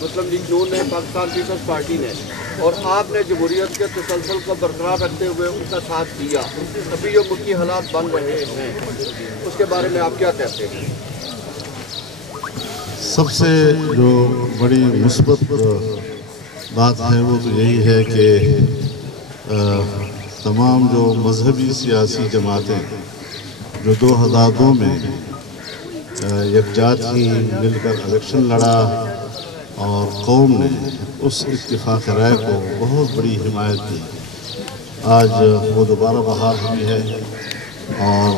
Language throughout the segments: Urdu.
مسلم لیگ نون نے، پاکستان پیپلز پارٹی نے، اور آپ نے جمہوریت کے تسلسل کو برقرار رکھتے ہوئے ان کا ساتھ دیا، ابھی جو ملکی حالات بن رہے ہیں اس کے بارے میں آپ کیا کہتے ہیں؟ سب سے جو بڑی مثبت بات ہے وہ تو یہی ہے کہ تمام جو مذہبی سیاسی جماعتیں جو 2002 میں یکجا تھیں، مل کر الیکشن لڑا اور قوم نے اس اتفاق رائے کو بہت بڑی حمایت دی، آج وہ دوبارہ بحال ہوئی ہے اور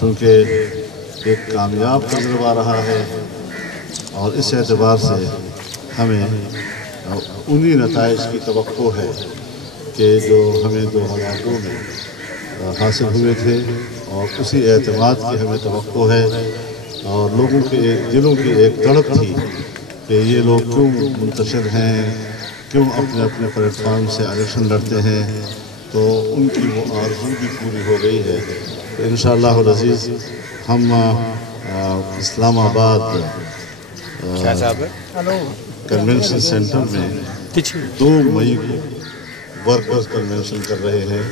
چونکہ ایک کامیاب تجربہ رہا ہے اور اس اعتبار سے ہمیں انہی نتائج کی توقع ہے کہ جو ہمیں 2002 میں حاصل ہوئے تھے، اور اسی اعتماد کی ہمیں توقع ہے، اور لوگوں کے دلوں کی ایک تڑپ تھی کہ یہ لوگ کیوں منتشر ہیں، کیوں اپنے اپنے پلیٹ فارم سے الیکشن لڑتے ہیں، تو ان کی وہ آرزو بھی پوری ہو گئی ہے۔ تو انشاءاللہ العزیز ہم اسلام آباد کنونشن سینٹر میں 2 مئی کو ورکرز کنونشن کر رہے ہیں،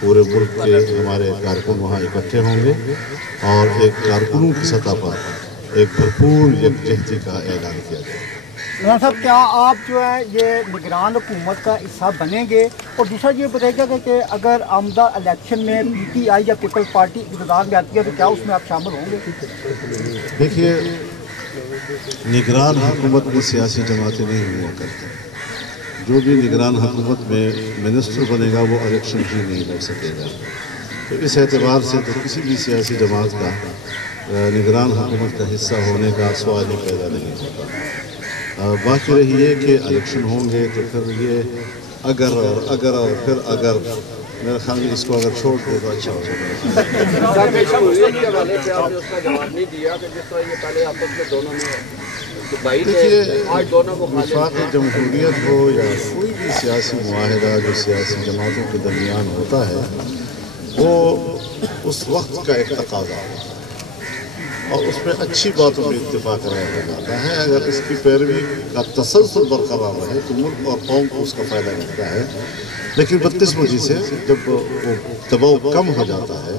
پورے ملک کے ہمارے کارکن وہاں اکٹھے ہوں گے اور ایک کارکنوں کی سطح پر ایک بھرپور یکجہتی کا اعلان کیا جائے۔ مولانا صاحب، کیا آپ جو ہے یہ نگران حکومت کا حصہ بنیں گے؟ اور دوسرا یہ بتائیے گا کہ اگر آمدہ الیکشن میں پی ٹی آئی یا پیپلز پارٹی اقتدار میں آتی ہے تو کیا اس میں آپ شامل ہوں گے؟ دیکھیے، نگران حکومت میں سیاسی جماعتیں نہیں ہوا کرتی، جو بھی نگران حکومت میں منسٹر بنے گا وہ الیکشن ہی نہیں لڑ سکے گا، تو اس اعتبار سے تو کسی بھی سیاسی جماعت کا نگران حکومت کا حصہ ہونے کا سوال ہی پیدا نہیں ہوتا۔ باقی رہی ہے کہ الیکشن ہوں گے تو پھر یہ اگر اور پھر اگر، میرے خیال میں اس کو اگر چھوڑ دے تو اچھا ہوگا۔ دیکھیے، وفاق جمہوریت ہو یا کوئی بھی سیاسی معاہدہ جو سیاسی جماعتوں کے درمیان ہوتا ہے، وہ اس وقت کا ایک تقاضا ہے اور اس میں اچھی باتوں میں اتفاق رائے ہو جاتا ہے۔ اگر اس کی پیروی کا تسلسل برقرار رہے تو ملک اور قوم کو اس کا فائدہ ملتا ہے، لیکن بدقسمتی سے جب وہ دباؤ کم ہو جاتا ہے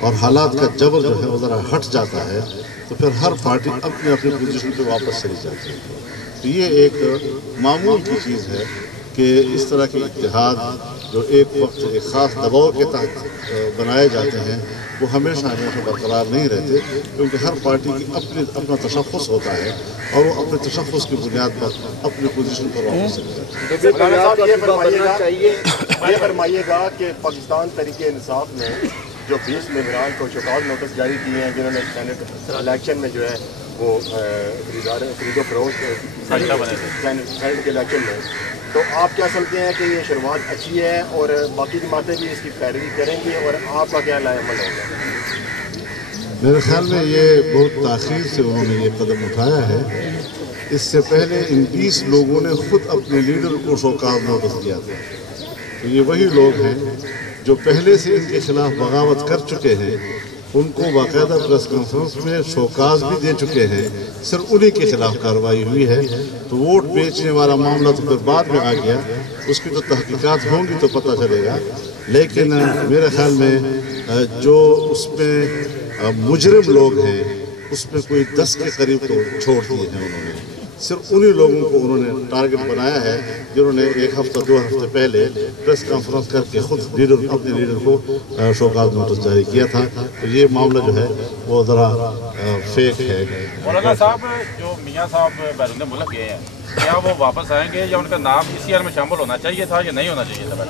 اور حالات کا جبر جو ہے وہ ذرا ہٹ جاتا ہے تو پھر ہر پارٹی اپنی اپنی پوزیشن پہ واپس چلی جاتی ہے. تو یہ ایک معمول کی چیز ہے کہ اس طرح کے اتحاد جو ایک وقت ایک خاص دباؤ کے تحت بنائے جاتے ہیں وہ ہمیشہ برقرار نہیں رہتے، کیونکہ ہر پارٹی کی اپنا تشخص ہوتا ہے اور وہ اپنے تشخص کی بنیاد پر اپنی پوزیشن پر واپس چلے جاتے ہیں. یہ فرمائیے گا کہ پاکستان تحریک انصاف نے جو 20 ممبران کو شکایت نوٹس جاری کیے ہیں جنہوں نے سینٹ الیکشن میں جو ہے وہ خرید و فروخت سینٹ کے الیکشن میں، تو آپ کیا سمجھتے ہیں کہ یہ شروعات اچھی ہے اور باقی جماعتیں بھی اس کی پیروی کریں گی، اور آپ کا کیا رائے عمل ہوگا؟ میرے خیال میں یہ بہت تاخیر سے انہوں نے یہ قدم اٹھایا ہے. اس سے پہلے ان 20 لوگوں نے خود اپنے لیڈر کو شوکاز نوٹس دیا تھا. تو یہ وہی لوگ ہیں جو پہلے سے ان کے خلاف بغاوت کر چکے ہیں، ان کو باقاعدہ پریس کانفرنس میں شوکاز بھی دے چکے ہیں. صرف انہی کے خلاف کارروائی ہوئی ہے. تو ووٹ بیچنے والا معاملہ تو پھر بعد میں آ گیا، اس کی تو تحقیقات ہوں گی تو پتہ چلے گا. لیکن میرے خیال میں جو اس میں مجرم لوگ ہیں اس میں کوئی 10 کے قریب تو چھوڑ دیے ہیں انہوں نے. صرف انہی لوگوں کو انہوں نے ٹارگٹ بنایا ہے جنہوں نے 1 ہفتہ 2 ہفتے پہلے پریس کانفرنس کر کے خود اپنے لیڈر کو شوکاز نوٹس جاری کیا تھا. تو یہ معاملہ جو ہے وہ ذرا فیک ہے. مولانا صاحب جو میاں صاحب بیرون ملک گئے ہیں، کیا وہ واپس آئیں گے یا ان کا نام اس ایئر میں شامل ہونا چاہیے تھا یا نہیں ہونا چاہیے تھا؟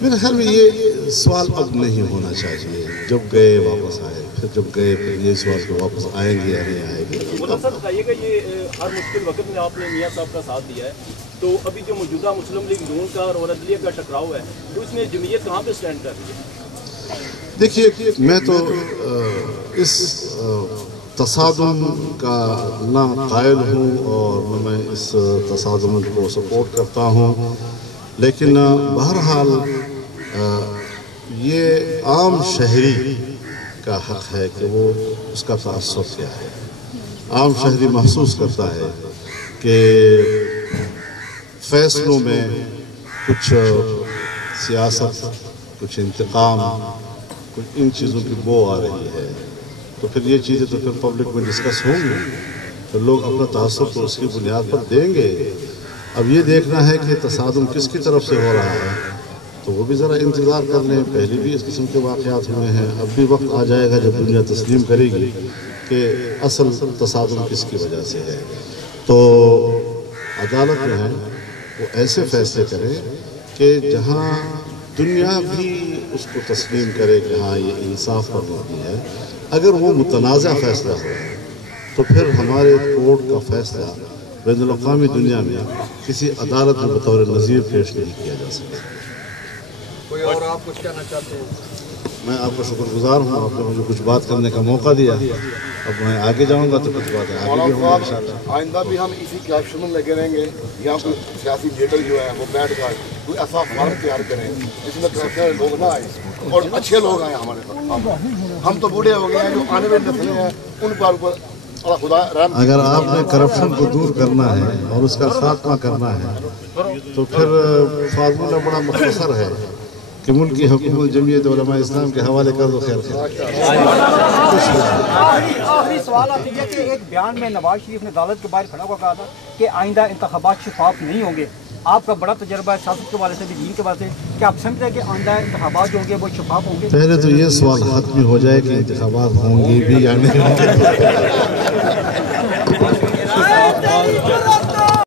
میرے خیال میں یہ سوال اب نہیں ہونا چاہیے. جب گئے واپس آئے، پھر جب گئے پھر یہ سوال کہ واپس آئیں گے یا نہیں آئیں گے. مولانا صاحب بتائیے گا، یہ ہر مشکل وقت میں آپ نے میاں صاحب کا ساتھ دیا ہے، تو ابھی جو موجودہ مسلم لیگ نون کا اور عدلیہ کا ٹکراؤ ہے تو اس میں جمعیت کہاں پہ سٹینڈ کر رہی ہے؟ دیکھیے، میں تو اس تصادم کا نہ قائل ہوں اور میں اس تصادم کو سپورٹ کرتا ہوں، لیکن بہرحال یہ عام شہری کا حق ہے کہ وہ اس کا تعصب کیا ہے. عام شہری محسوس کرتا ہے کہ فیصلوں میں کچھ سیاست، کچھ انتقام، کچھ ان چیزوں کی بو آ رہی ہے. تو پھر یہ چیزیں تو پھر پبلک میں ڈسکس ہوں گی، پھر لوگ اپنا تعصب تو اس کی بنیاد پر دیں گے. اب یہ دیکھنا ہے کہ تصادم کس کی طرف سے ہو رہا ہے، تو وہ بھی ذرا انتظار کر لیں. پہلے بھی اس قسم کے واقعات ہوئے ہیں. اب بھی وقت آ جائے گا جب دنیا تسلیم کرے گی کہ اصل تصادم کس کی وجہ سے ہے. تو عدالت جو ہے وہ ایسے فیصلے کرے کہ جہاں دنیا بھی اس کو تسلیم کرے کہ ہاں یہ انصاف پر مبنی ہے. اگر وہ متنازع فیصلہ ہو تو پھر ہمارے کورٹ کا فیصلہ بین الاقوامی دنیا میں کسی عدالت میں بطور نظیر پیش نہیں کیا جا سکتا. کوئی اور آپ کچھ کہنا چاہتے ہیں؟ میں آپ کا شکر گزار ہوں، آپ نے مجھے کچھ بات کرنے کا موقع دیا. اب میں آگے جاؤں گا تو کچھ بات ہے آگے بھی ہوں گا. آئندہ بھی ہم اسی کیپشن میں لگے رہیں گے، یا کوئی سیاسی لیڈر جو ہے وہ بیٹھ کر کوئی ایسا فارم تیار کریں جس میں کرپشن لوگ نہ آئیں اور اچھے لوگ آئیں ہمارے پاس. ہم تو بوڑھے ہو گئے ہیں، جو آنے والی نسلیں ہیں ان پر خدا رحم. اگر آپ نے کرپشن کو دور کرنا ہے اور اس کا خاتمہ کرنا ہے تو پھر فارمولہ بڑا مختصر ہے کہ ملکی حکومت جمعیت علماء اسلام کے حوالے کر دو. خیر آخری سوال آپ یہ کہ ایک بیان میں نواز شریف نے عدالت کے باہر کھڑا ہوا کہا تھا کہ آئندہ انتخابات شفاف نہیں ہوں گے. آپ کا بڑا تجربہ ہے سیاست کے حوالے سے بھی، دین کے حوالے سے، کیا آپ سمجھتے ہیں کہ آئندہ انتخابات جو ہوں گے وہ شفاف ہوں گے؟ پہلے تو یہ سوال ختم ہو جائے کہ انتخابات ہوں گے بھی یا نہیں ہوں گے.